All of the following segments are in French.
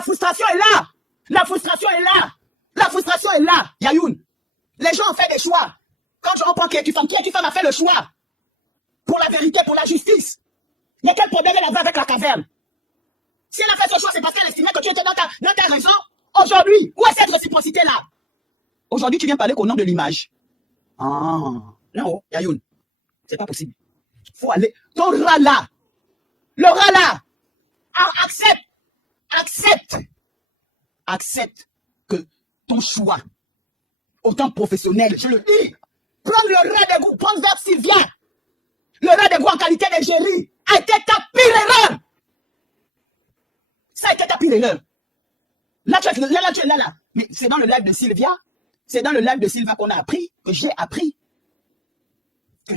La frustration est là. La frustration est là. La frustration est là. Yayoun. Les gens ont fait des choix. Quand on prend qui est-tu femme a fait le choix. Pour la vérité, pour la justice. Mais quel problème elle avait avec la caverne? Si elle a fait ce choix, c'est parce qu'elle estimait que tu étais dans ta raison. Aujourd'hui, où est cette réciprocité-là? Aujourd'hui, tu viens parler qu'au nom de l'image. Ah, non, Yayoun. C'est pas possible. Faut aller. Ton rat là. Le rat là. Accepte que ton choix, autant professionnel, je le dis, prendre le rat d'égout, prendre vers Sylvia, le rat d'égout en qualité d'égérie, a été ta pire erreur. Ça a été ta pire erreur. Là. Mais c'est dans le live de Sylvia, qu'on a appris, que j'ai appris, qu'il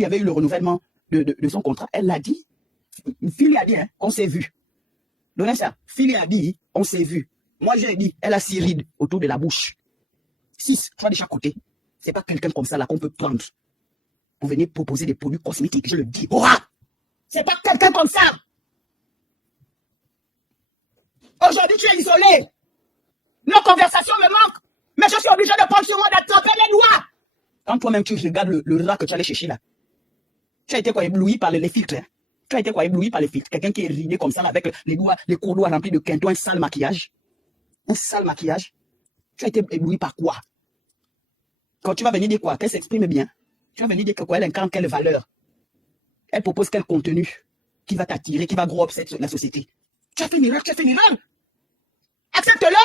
y avait eu le renouvellement de son contrat. Elle l'a dit. Philly a dit, hein, on s'est vu. Donnez ça. Philly a dit, on s'est vu. Moi, j'ai dit, elle a 6 rides autour de la bouche. 6, 3 de chaque côté. C'est pas quelqu'un comme ça là qu'on peut prendre pour venir proposer des produits cosmétiques. Je le dis. C'est pas quelqu'un comme ça. Aujourd'hui, tu es isolé. Nos conversations me manquent. Mais je suis obligé de prendre sur moi, d'attraper les doigts. Quand toi-même tu regardes le rat que tu allais chercher là, tu as été quoi, ébloui par les filtres. Hein? Tu as été quoi, ébloui par les filtres. Quelqu'un qui est ridé comme ça là, avec les cours doigts remplis de quinto, un sale maquillage. Un sale maquillage. Tu as été ébloui par quoi? Quand tu vas venir dire quoi? Qu'elle s'exprime bien. Tu vas venir dire que quoi? Elle incarne quelle valeur? Elle propose quel contenu qui va t'attirer, qui va grow up la société? Tu as fait une erreur. Accepte-le.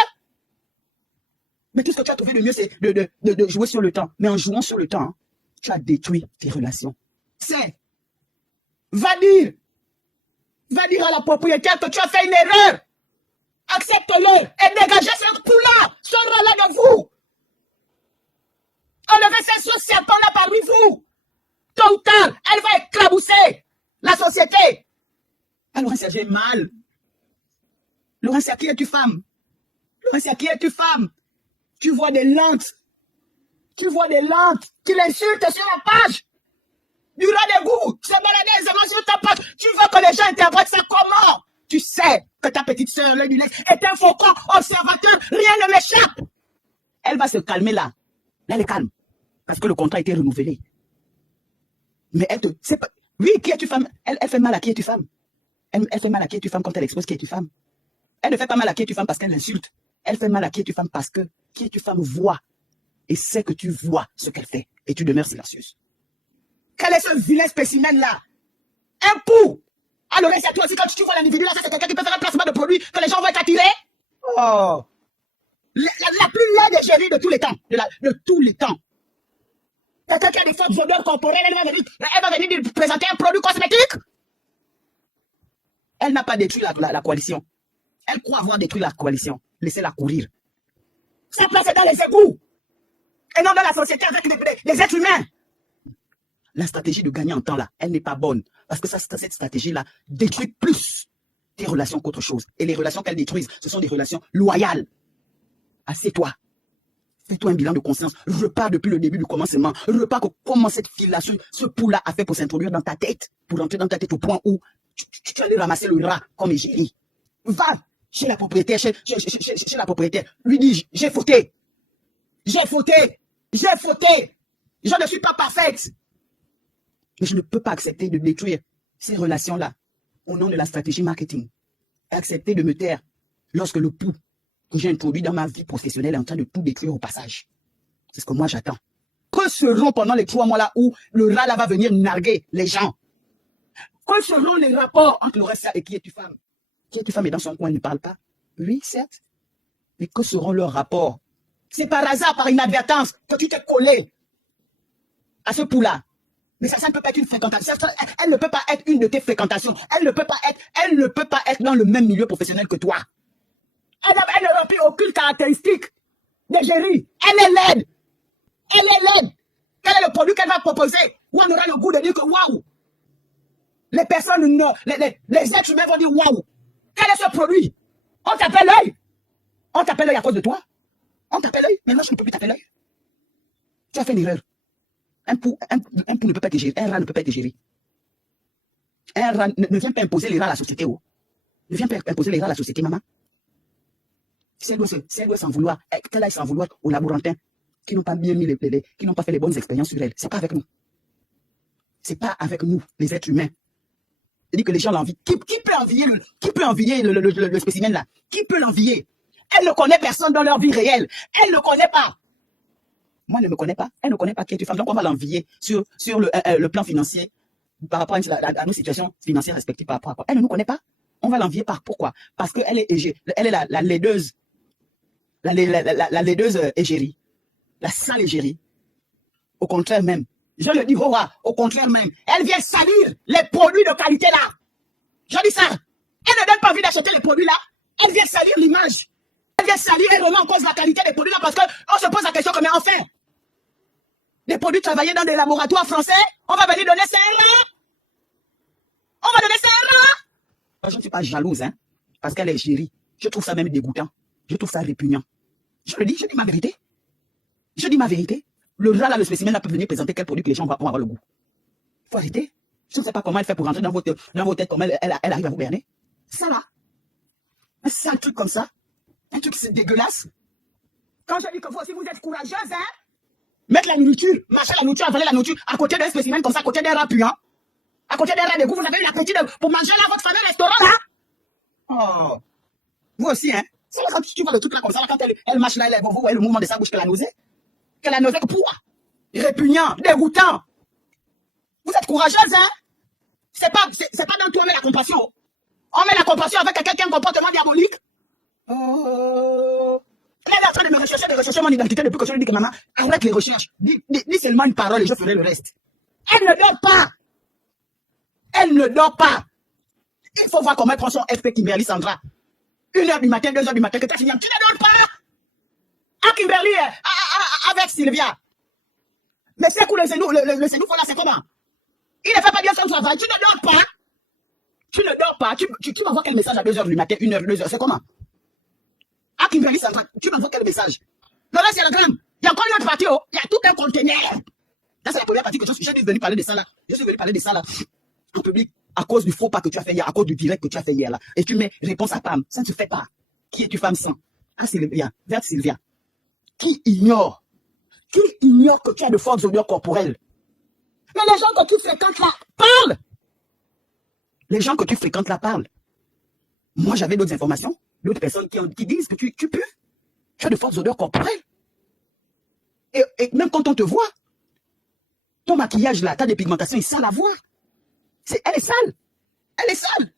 Mais tout ce que tu as trouvé de mieux, c'est de jouer sur le temps. Mais en jouant sur le temps, hein, tu as détruit tes relations. Va dire à la propriétaire que tu as fait une erreur. Accepte-le et dégagez ce coup-là, ce rat-là de vous. Enlevez ces sous serpents-là parmi vous. Tôt ou tard, elle va éclabousser la société. Alors, ça j'ai mal. Laurence, à qui es-tu femme? Tu vois des lentes qui l'insultent sur la page. Du rat d'égout, c'est baladé aisément sur ta page. Tu veux que les gens interprètent ça comment? Tu sais que ta petite sœur, l'œil du nez, est un faucon observateur, rien ne m'échappe. Elle va se calmer là. Là, elle est calme. Parce que le contrat a été renouvelé. Mais oui, qui es-tu femme? Elle fait mal à qui es-tu femme? Elle fait mal à qui es-tu femme quand elle expose qui es-tu femme? Elle ne fait pas mal à qui es-tu femme parce qu'elle insulte. Elle fait mal à qui es-tu femme parce que qui es-tu femme voit et sait que tu vois ce qu'elle fait et tu demeures silencieuse. Quel est ce vilain spécimen-là? Un pou! Alors, c'est toi aussi, quand tu vois l'individu là, c'est quelqu'un qui peut faire un placement de produit que les gens vont être attirés? Oh! La plus laide égérie de tous les temps. De tous les temps. Quelqu'un qui a des fortes odeurs corporelles, elle va venir lui présenter un produit cosmétique? Elle n'a pas détruit la coalition. Elle croit avoir détruit la coalition. Laissez-la courir. Sa place est dans les égouts. Et non dans la société avec les êtres humains. La stratégie de gagner en temps là, elle n'est pas bonne. Parce que cette stratégie-là détruit plus tes relations qu'autre chose. Et les relations qu'elle détruisent, ce sont des relations loyales. Assieds-toi. Fais-toi un bilan de conscience. Repars depuis le début du commencement. Repars comment cette fille-là, ce pou-là a fait pour s'introduire dans ta tête. Pour entrer dans ta tête au point où tu allais ramasser le rat comme égérie. Va chez la propriétaire, chez la propriétaire. Lui dis, j'ai fauté. Je ne suis pas parfaite. Mais je ne peux pas accepter de détruire ces relations-là au nom de la stratégie marketing. Accepter de me taire lorsque le pouls que j'ai introduit dans ma vie professionnelle est en train de tout détruire au passage. C'est ce que moi j'attends. Que seront pendant les 3 mois là où le rat là va venir narguer les gens? Que seront les rapports entre Lauressa et qui es-tu femme? Qui es-tu femme est dans son coin, ne parle pas? Oui, certes. Mais que seront leurs rapports? C'est par hasard, par inadvertance, que tu t'es collé à ce pouls-là. Mais ça ne peut pas être une fréquentation. Elle ne peut pas être une de tes fréquentations. Elle ne peut pas être dans le même milieu professionnel que toi. Elle ne remplit aucune caractéristique d'égérie. Elle est laide. Quel est le produit qu'elle va proposer? Où on aura le goût de dire que waouh. Les personnes, les êtres humains vont dire waouh. Quel est ce produit? On t'appelle l'œil. On t'appelle l'œil à cause de toi. On t'appelle l'œil. Maintenant, je ne peux plus t'appeler l'œil. Tu as fait une erreur. Un pou ne peut pas être géré. Un rat ne peut pas être géré. Un rat ne vient pas imposer les rats à la société. Oh. Ne viens pas imposer les rats à la société, maman. Si elle doit s'en vouloir, qu'elle aille s'en vouloir aux laborantins qui n'ont pas bien mis qui n'ont pas fait les bonnes expériences sur elle. C'est pas avec nous. C'est pas avec nous, les êtres humains. Je dis que les gens l'envient. Qui peut envier le spécimen là? Qui peut l'envier? Elle ne connaît personne dans leur vie réelle. Elle ne connaît pas. Moi, elle ne me connaît pas. Elle ne connaît pas qui est une femme. Donc, on va l'envier sur le plan financier par rapport à nos situations financières respectives par rapport à quoi. Elle ne nous connaît pas. On va l'envier par pourquoi? Parce qu'elle est la laideuse. La laideuse égérie. La sale égérie. Au contraire même. Je le dis, au contraire même. Elle vient salir les produits de qualité là. Je dis ça. Elle ne donne pas envie d'acheter les produits là. Elle vient salir l'image. Elle vient salir et remet en cause la qualité des produits là parce qu'on se pose la question comment enfin. Les produits travaillés dans des laboratoires français, on va venir donner ça là. On va donner ça là. Je ne suis pas jalouse, hein, parce qu'elle est égérie. Je trouve ça même dégoûtant. Je trouve ça répugnant. Je le dis, je dis ma vérité. Je dis ma vérité. Le rat là, le spécimen là peut venir présenter quel produit que les gens vont avoir le goût. Il faut arrêter. Je ne sais pas comment elle fait pour rentrer dans vos têtes, comment elle arrive à vous berner. Ça là. Un sale truc comme ça. Un truc c'est dégueulasse. Quand je dis que vous aussi vous êtes courageuse, hein. Mettre la nourriture, mâcher la nourriture, avaler la nourriture à côté d'un spécimen comme ça, à côté d'un rat puant. À côté d'un rat de goût, vous avez eu l'appétit pour manger là votre famille au restaurant là. Oh. Vous aussi, hein. C'est là quand tu vois le truc là comme ça, là, quand elle mâche là, vous voyez le mouvement de sa bouche qu'elle a nausée. Qu'elle a nausée, pourquoi? Répugnant, dégoûtant. Vous êtes courageuse, hein? C'est pas dans toi, on met la compassion. On met la compassion avec quelqu'un qui a un comportement diabolique. Oh. Elle est en train de me rechercher mon identité depuis que je lui dis que maman, arrête les recherches. Dis seulement une parole et je ferai le reste. Elle ne dort pas. Elle ne dort pas. Il faut voir comment elle prend son FP Kimberly Sandra. 1h du matin, 2h du matin, que tu as fini. Tu ne dors pas. À Kimberly, avec Sylvia. Mais c'est quoi le Zénouf là, c'est comment? Il ne fait pas bien son travail. Tu ne dors pas. Tu ne dors pas. Tu m'envoies quel message à 2h du matin, 1h, 2h, c'est comment? À Kimberly Sandra, tu m'envoies quel message? Le reste, c'est le gramme. Il y a encore une autre partie, oh. Il y a tout un conteneur. Là, c'est la première partie que je suis venu parler de ça là. Je suis venu parler de ça là. En public, à cause du faux pas que tu as fait hier, à cause du direct que tu as fait hier là. Et tu mets réponse à Pam. Ça ne se fait pas. Qui es-tu, femme sans? Ah, Sylvia, vers Sylvia. Qui ignore que tu as de fortes odeurs corporelles? Mais les gens que tu fréquentes là parlent. Les gens que tu fréquentes là parlent. Moi, j'avais d'autres informations, d'autres personnes qui disent que tu peux. Tu as de fortes odeurs corporelles. Et même quand on te voit, ton maquillage là, ta dépigmentation est sale à voir. Elle est sale. Elle est sale.